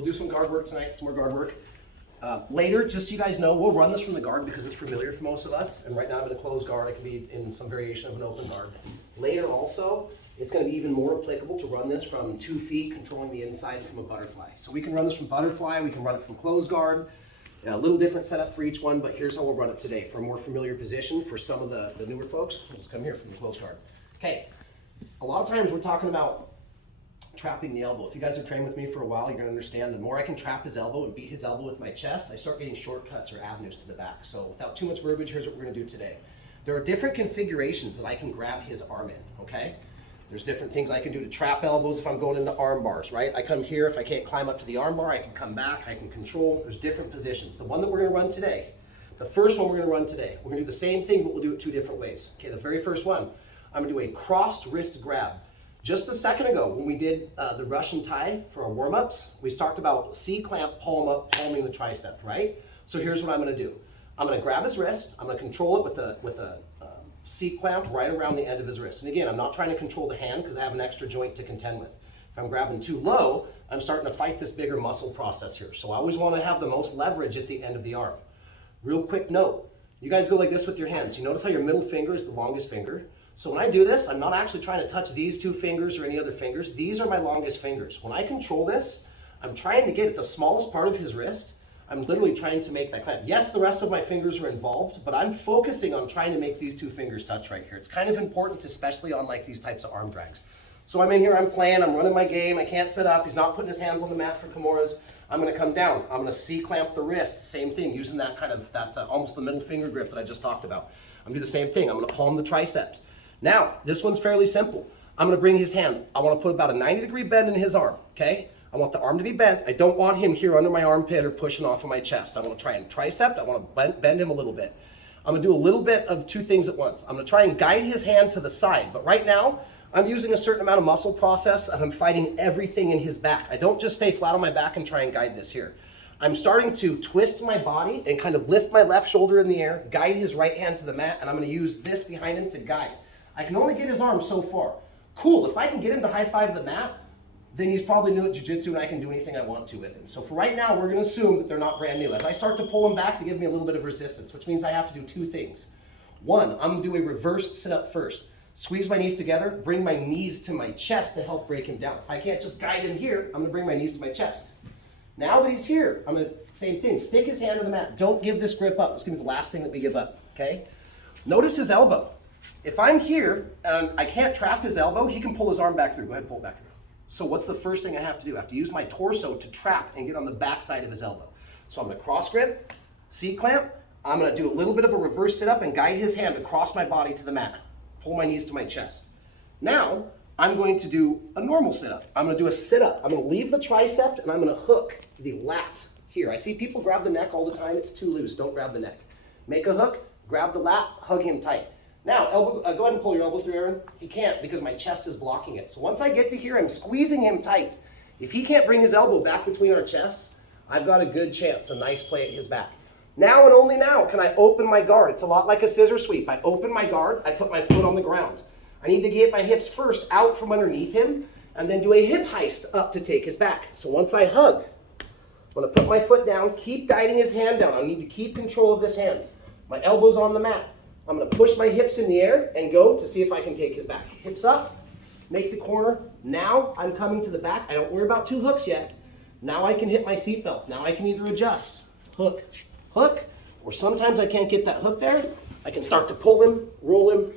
we'll do some guard work tonight, some more guard work. Later, just so you guys know, we'll run this from the guard because it's familiar for most of us. And right now I'm in a closed guard. I can be in some variation of an open guard. Later also, it's going to be even more applicable to run this from 2 feet, controlling the inside from a butterfly. So we can run this from butterfly, we can run it from closed guard. A little different setup for each one, but here's how we'll run it today. For a more familiar position, for some of the newer folks, we'll just come here from the closed guard. Okay, a lot of times we're talking about trapping the elbow. If you guys have trained with me for a while, you're going to understand the more I can trap his elbow and beat his elbow with my chest, I start getting shortcuts or avenues to the back. So without too much verbiage, here's what we're going to do today. There are different configurations that I can grab his arm in, okay? There's different things I can do to trap elbows if I'm going into arm bars, right? I come here, if I can't climb up to the arm bar, I can come back, I can control. There's different positions. The one that we're going to run today, the first one we're going to run today, we're going to do the same thing, but we'll do it 2 different ways. Okay, the very first one, I'm going to do a crossed wrist grab. Just a second ago, when we did the Russian tie for our warm-ups, we talked about C-clamp, palm up, palming the tricep, right? So here's what I'm going to do. I'm going to grab his wrist. I'm going to control it with a C-clamp right around the end of his wrist. And again, I'm not trying to control the hand because I have an extra joint to contend with. If I'm grabbing too low, I'm starting to fight this bigger muscle process here. So I always want to have the most leverage at the end of the arm. Real quick note, you guys go like this with your hands. You notice how your middle finger is the longest finger? So when I do this, I'm not actually trying to touch these 2 fingers or any other fingers. These are my longest fingers. When I control this, I'm trying to get at the smallest part of his wrist. I'm literally trying to make that clamp. Yes, the rest of my fingers are involved, but I'm focusing on trying to make these 2 fingers touch right here. It's kind of important, especially on like these types of arm drags. So I'm in here, I'm playing, I'm running my game, I can't sit up, he's not putting his hands on the mat for Kimuras. I'm gonna come down, I'm gonna C-clamp the wrist, same thing, using that kind of, almost the middle finger grip that I just talked about. I'm gonna do the same thing, I'm gonna palm the triceps. Now, this one's fairly simple. I'm gonna bring his hand, I wanna put about a 90-degree bend in his arm, okay? I want the arm to be bent. I don't want him here under my armpit or pushing off of my chest. I want to try and tricep. I want to bend him a little bit. I'm going to do a little bit of 2 things at once. I'm going to try and guide his hand to the side. But right now, I'm using a certain amount of muscle process and I'm fighting everything in his back. I don't just stay flat on my back and try and guide this here. I'm starting to twist my body and kind of lift my left shoulder in the air, guide his right hand to the mat, and I'm going to use this behind him to guide. I can only get his arm so far. Cool, if I can get him to high-five the mat, then he's probably new at jiu-jitsu and I can do anything I want to with him. So for right now, we're going to assume that they're not brand new. As I start to pull them back, they give me a little bit of resistance, which means I have to do 2 things. One, I'm going to do a reverse sit-up first. Squeeze my knees together, bring my knees to my chest to help break him down. If I can't just guide him here, I'm going to bring my knees to my chest. Now that he's here, I'm going to, same thing, stick his hand on the mat. Don't give this grip up. It's going to be the last thing that we give up, okay? Notice his elbow. If I'm here and I can't trap his elbow, he can pull his arm back through. Go ahead, pull it back through. So what's the first thing I have to do? I have to use my torso to trap and get on the back side of his elbow. So I'm going to cross grip, C-clamp. I'm going to do a little bit of a reverse sit-up and guide his hand across my body to the mat. Pull my knees to my chest. Now, I'm going to do a normal sit-up. I'm going to do a sit-up. I'm going to leave the tricep and I'm going to hook the lat here. I see people grab the neck all the time. It's too loose. Don't grab the neck. Make a hook, grab the lat, hug him tight. Now, elbow, go ahead and pull your elbow through, Aaron. He can't because my chest is blocking it. So once I get to here, I'm squeezing him tight. If he can't bring his elbow back between our chests, I've got a good chance, a nice play at his back. Now and only now can I open my guard. It's a lot like a scissor sweep. I open my guard, I put my foot on the ground. I need to get my hips first out from underneath him and then do a hip heist up to take his back. So once I hug, I'm going to put my foot down, keep guiding his hand down. I need to keep control of this hand. My elbow's on the mat. I'm going to push my hips in the air and go to see if I can take his back. Hips up, make the corner. Now I'm coming to the back. I don't worry about 2 hooks yet. Now I can hit my seatbelt. Now I can either adjust, hook, hook, or sometimes I can't get that hook there. I can start to pull him, roll him,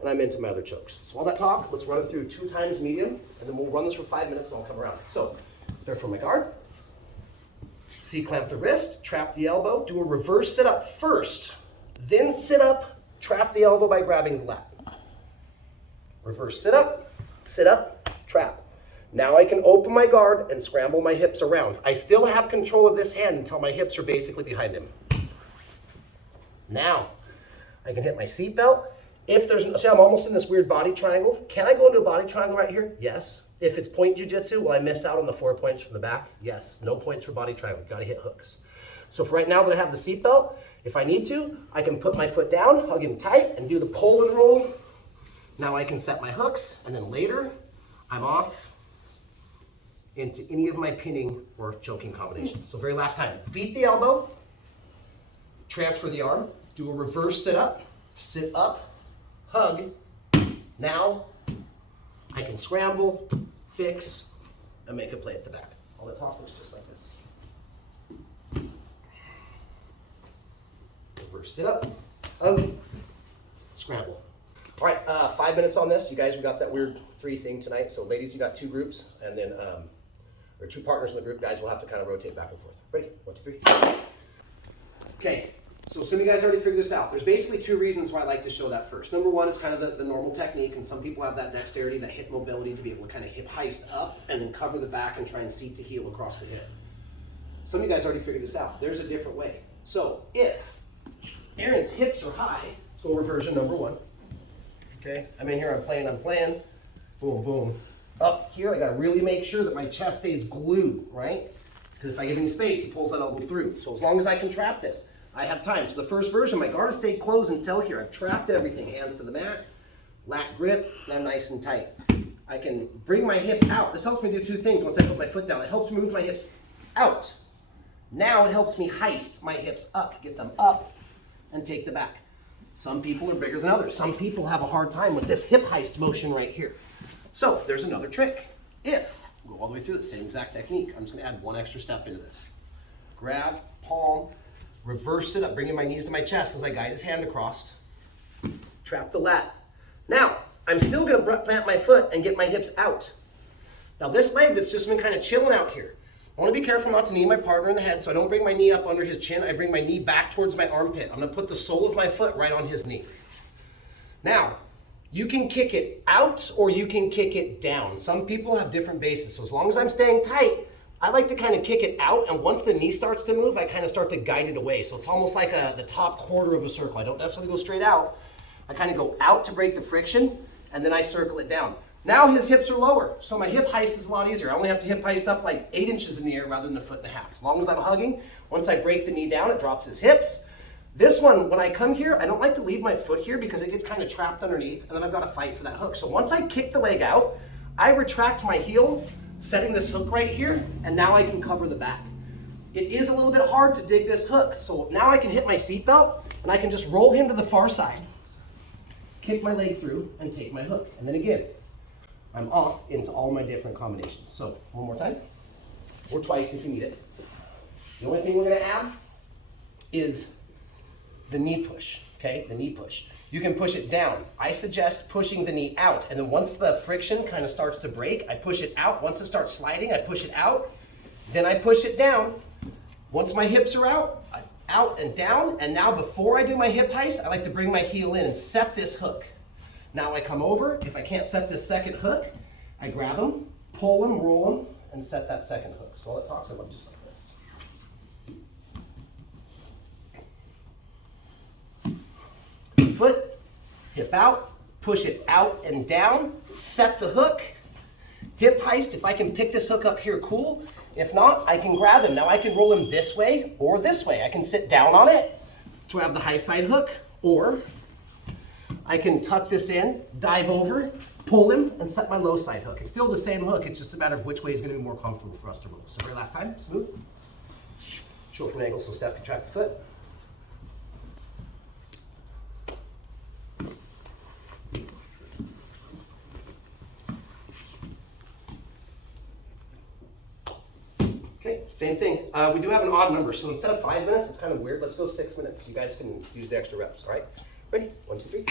and I'm into my other chokes. So all that talk, let's run it through 2 times medium, and then we'll run this for 5 minutes and I'll come around. So there for my guard. C-clamp the wrist, trap the elbow, do a reverse sit-up first, then sit up, trap the elbow by grabbing the lat. Reverse sit-up, trap. Now I can open my guard and scramble my hips around. I still have control of this hand until my hips are basically behind him. Now, I can hit my seatbelt. If there's, see I'm almost in this weird body triangle. Can I go into a body triangle right here? Yes. If it's point jiu-jitsu, will I miss out on the 4 points from the back? Yes. No points for body triangle. Got to hit hooks. So for right now that I have the seatbelt, if I need to, I can put my foot down, hug him tight, and do the pull and roll. Now I can set my hooks, and then later, I'm off into any of my pinning or choking combinations. So very last time, beat the elbow, transfer the arm, do a reverse sit up, hug. Now I can scramble, fix, and make a play at the back. All the top looks just like this. Reverse sit up, hug, scramble. All right, 5 minutes on this. You guys, we got that weird 3 thing tonight. So ladies, you got 2 groups, and then, or 2 partners in the group. Guys, we'll have to kind of rotate back and forth. Ready? 1, 2, 3. Okay, so some of you guys already figured this out. There's basically 2 reasons why I like to show that first. Number 1, it's kind of the normal technique, and some people have that dexterity, that hip mobility to be able to kind of hip heist up and then cover the back and try and seat the heel across the hip. Some of you guys already figured this out. There's a different way. So if Aaron's hips are high, so reversion number 1. Okay, I'm in here, I'm playing. Boom, boom. Up here, I gotta really make sure that my chest stays glued, right? Because if I give any space, he pulls that elbow through. So as long as I can trap this, I have time. So the first version, my guard has stayed closed until here. I've trapped everything. Hands to the mat, lat grip, and I'm nice and tight. I can bring my hip out. This helps me do 2 things once I put my foot down. It helps me move my hips out. Now it helps me heist my hips up, get them up, and take the back. Some people are bigger than others. Some people have a hard time with this hip heist motion right here. So there's another trick. If we go all the way through the same exact technique, I'm just gonna add 1 extra step into this. Grab, palm, reverse it up, bringing my knees to my chest as I guide his hand across. Trap the lat. Now, I'm still gonna plant my foot and get my hips out. Now this leg that's just been kind of chilling out here, I want to be careful not to knee my partner in the head, so I don't bring my knee up under his chin. I bring my knee back towards my armpit. I'm going to put the sole of my foot right on his knee. Now, you can kick it out or you can kick it down. Some people have different bases, so as long as I'm staying tight, I like to kind of kick it out, and once the knee starts to move, I kind of start to guide it away. So it's almost like the top quarter of a circle. I don't necessarily go straight out. I kind of go out to break the friction, and then I circle it down. Now his hips are lower, so my hip heist is a lot easier. I only have to hip heist up like 8 inches in the air rather than 1.5 feet. As long as I'm hugging, once I break the knee down, it drops his hips. This one, when I come here, I don't like to leave my foot here because it gets kind of trapped underneath, and then I've got to fight for that hook. So once I kick the leg out, I retract my heel, setting this hook right here, and now I can cover the back. It is a little bit hard to dig this hook, so now I can hit my seatbelt, and I can just roll him to the far side, kick my leg through, and take my hook. And then again, I'm off into all my different combinations. So, 1 more time, or twice if you need it. The only thing we're gonna add is the knee push, okay? The knee push. You can push it down. I suggest pushing the knee out, and then once the friction kind of starts to break, I push it out. Once it starts sliding, I push it out, then I push it down. Once my hips are out and down, and now before I do my hip heist, I like to bring my heel in and set this hook. Now I come over. If I can't set this second hook, I grab them, pull them, roll them, and set that second hook. So all it talks about just like this. Foot, hip out, push it out and down, set the hook, hip heist. If I can pick this hook up here, cool. If not, I can grab him. Now I can roll him this way or this way. I can sit down on it to have the high side hook, or I can tuck this in, dive over, pull him, and set my low side hook. It's still the same hook, it's just a matter of which way is gonna be more comfortable for us to roll. So very last time, smooth. Show from an angle so Steph can track the foot. Okay, same thing. We do have an odd number, so instead of 5 minutes, it's kind of weird. Let's go 6 minutes. You guys can use the extra reps, all right? Ready? 1, 2, 3.